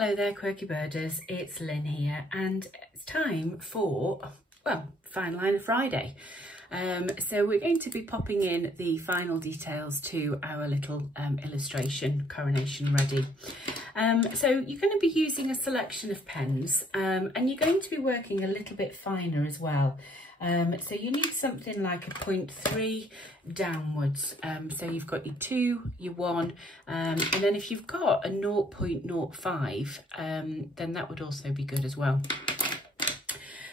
Hello there, Quirky Birders, it's Lynn here, and it's time for, well, Fine Liner Friday. So we're going to be popping in the final details to our little illustration, Coronation Ready. So you're going to be using a selection of pens, and you're going to be working a little bit finer as well. So you need something like a 0.3 downwards. So you've got your 2, your 1, and then if you've got a 0.05, then that would also be good as well.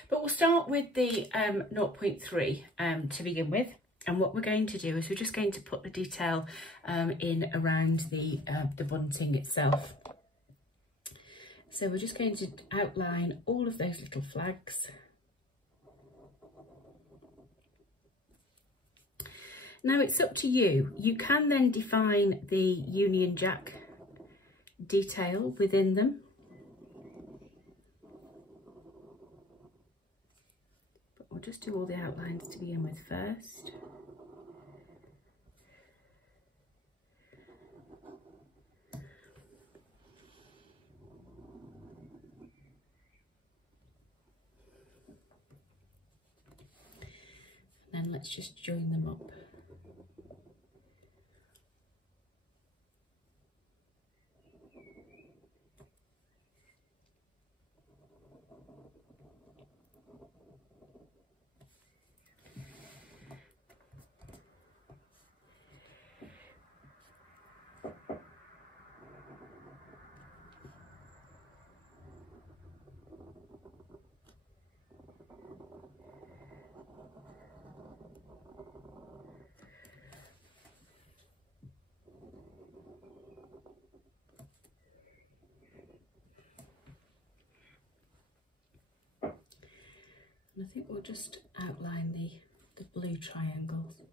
But we'll start with the 0.3 to begin with. And what we're going to do is we're just going to put the detail in around the bunting itself. So we're just going to outline all of those little flags. Now it's up to you. You can then define the Union Jack detail within them. But we'll just do all the outlines to begin with first. And then let's just join them up. And I think we'll just outline the blue triangles.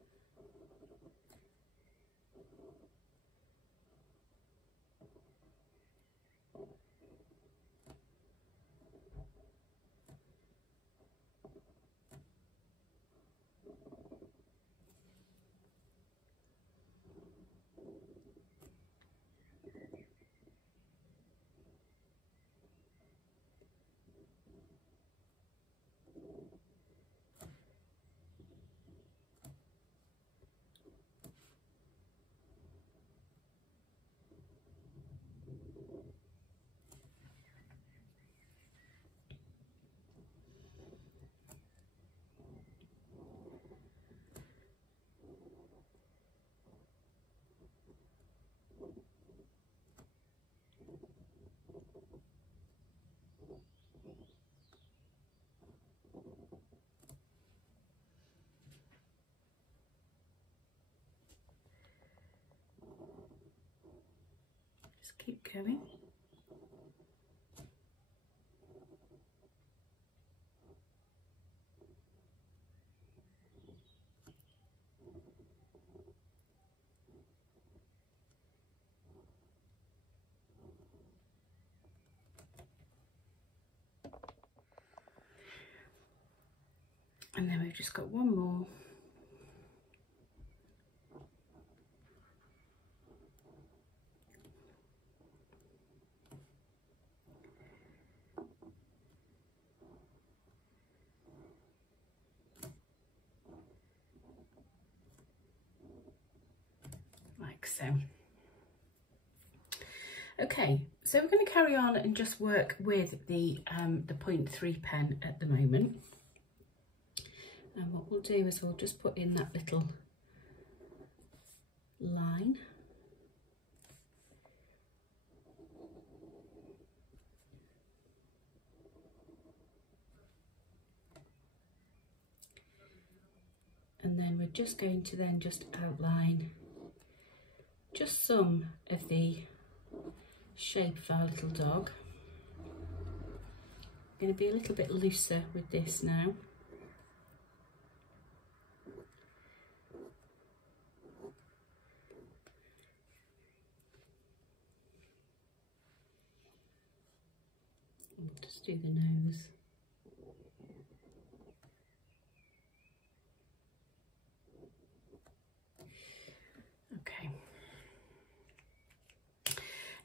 Just keep going. And then we've just got one more. Like so. Okay, so we're going to carry on and just work with the 0.3 pen at the moment. And what we'll do is we'll just put in that little line. And then we're just going to then just outline just some of the shape of our little dog. I'm going to be a little bit looser with this now. Just do the nose. Okay.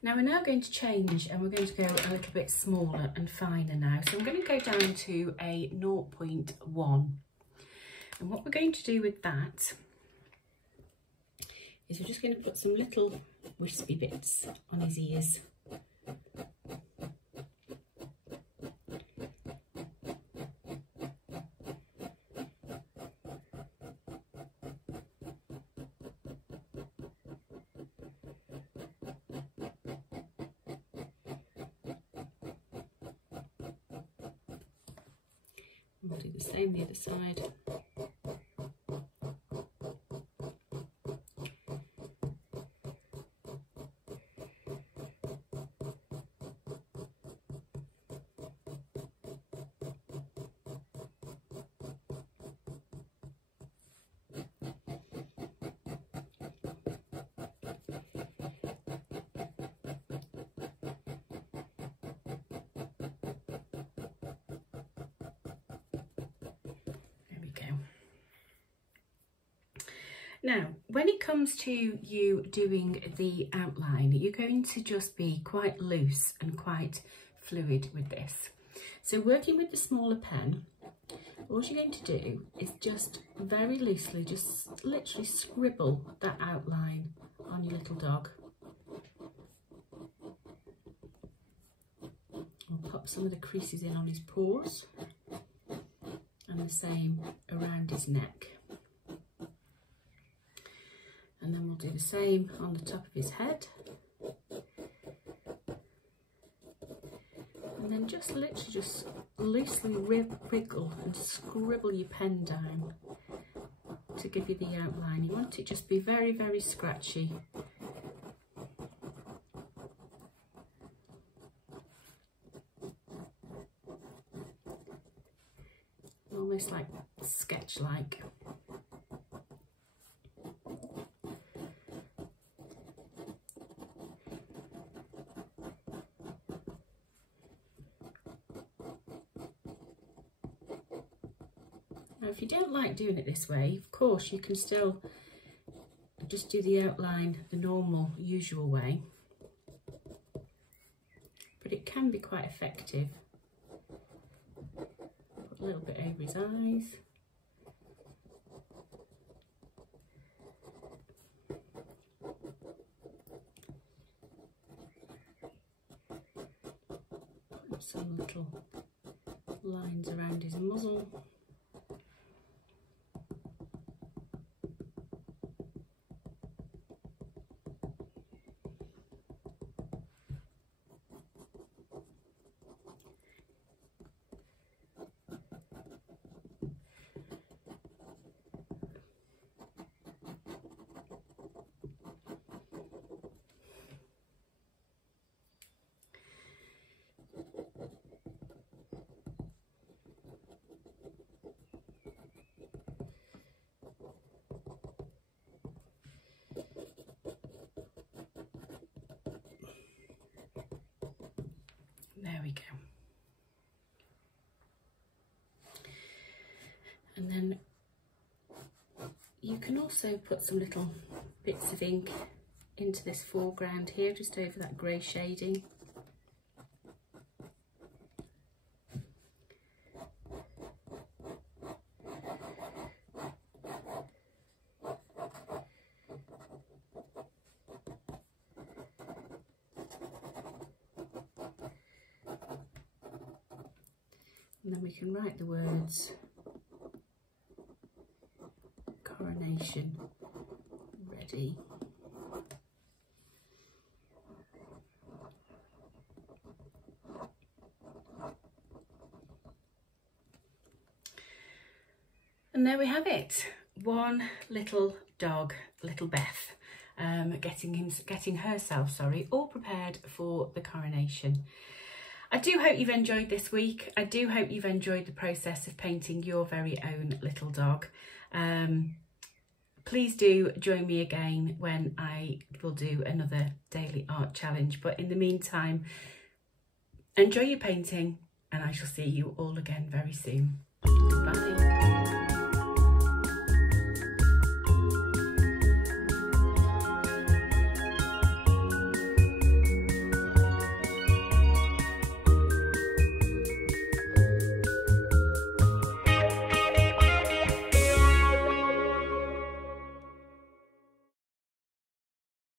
Now we're now going to change and we're going to go a little bit smaller and finer now. So I'm going to go down to a 0.1. And what we're going to do with that is we're just going to put some little wispy bits on his ears. We'll do the same the other side. Now, when it comes to you doing the outline, you're going to just be quite loose and quite fluid with this. So working with the smaller pen, all you're going to do is just very loosely, just literally scribble that outline on your little dog. We'll pop some of the creases in on his paws and the same around his neck. And then we'll do the same on the top of his head. And then just literally just loosely wriggle and scribble your pen down to give you the outline. You want it to just be very, very scratchy. Almost like sketch-like. Now, if you don't like doing it this way, of course, you can still just do the outline the normal, usual way. But it can be quite effective. Put a little bit over his eyes. Put some little lines around his muzzle. There we go. And then you can also put some little bits of ink into this foreground here, just over that grey shading. And then we can write the words Coronation ready. And there we have it. One little dog, little Beth, getting herself all prepared for the coronation. I do hope you've enjoyed this week. I do hope you've enjoyed the process of painting your very own little dog. Please do join me again when I will do another daily art challenge. But in the meantime, enjoy your painting and I shall see you all again very soon. Bye.